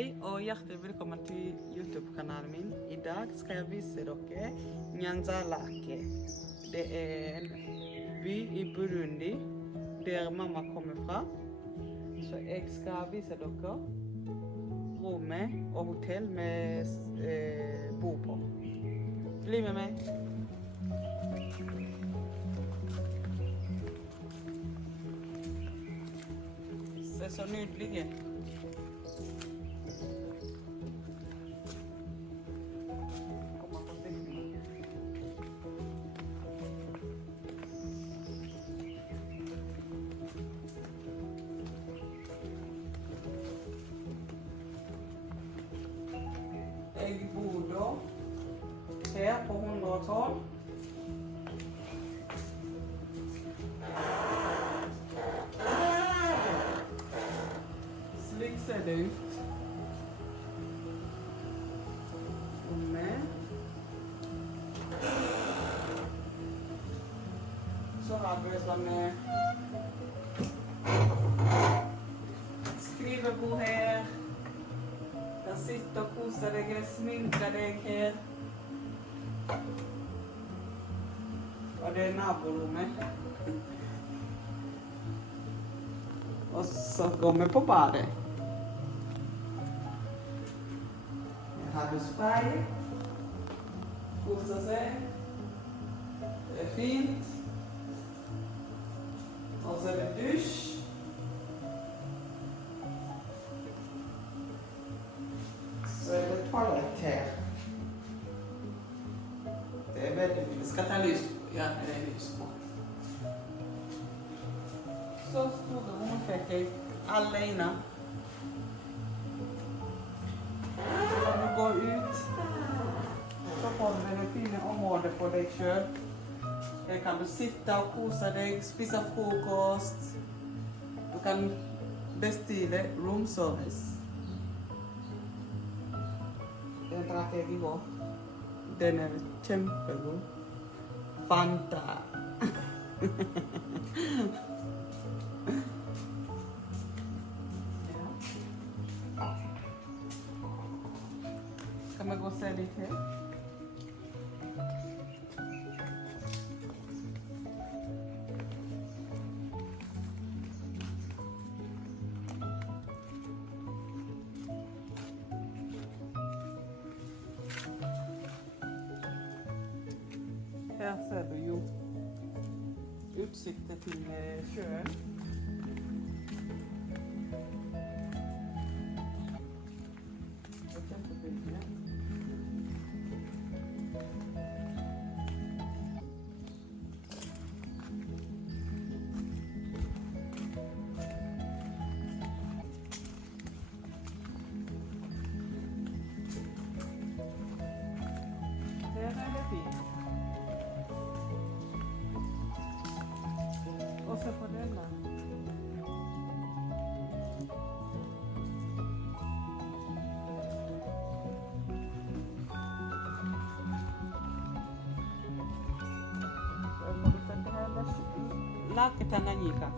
Hei og hjertelig velkommen til YouTube-kanalen min. I dag skal jeg vise dere Nyanza-Lake. Det er en by i Burundi, der mamma kommer fra. Så jeg skal vise dere rommet og hotell med bo på. Bli med meg. Se så nydelige. Jeg bor da her på 112. Slik ser det ut. Så har vi sånne skrivebord her. Du kan sitte og kose deg eller sminke deg her. Og det er naborommet. Og så går vi på badet. Her har du speil. Kose seg. Det er fint. Og så er det dusj. Så er det toalett her. Det er veldig fint. Jeg skal ta lys på. Ja, det er lys på. Så store rom fikk jeg alene. Så kan du gå ut. Så får du det fine området for deg selv. Her kan du sitte og kose deg, spise frokost. Du kan bestille room service. Den drakk jeg i går. Den er kjempegod. Fanta. Skal vi gå og se litt her? Her ser du jo utsikten til sjøen. Det er kjempefint, ja. Her er det fint. Og se på den da. Så må du sette her Lake Tanganyika.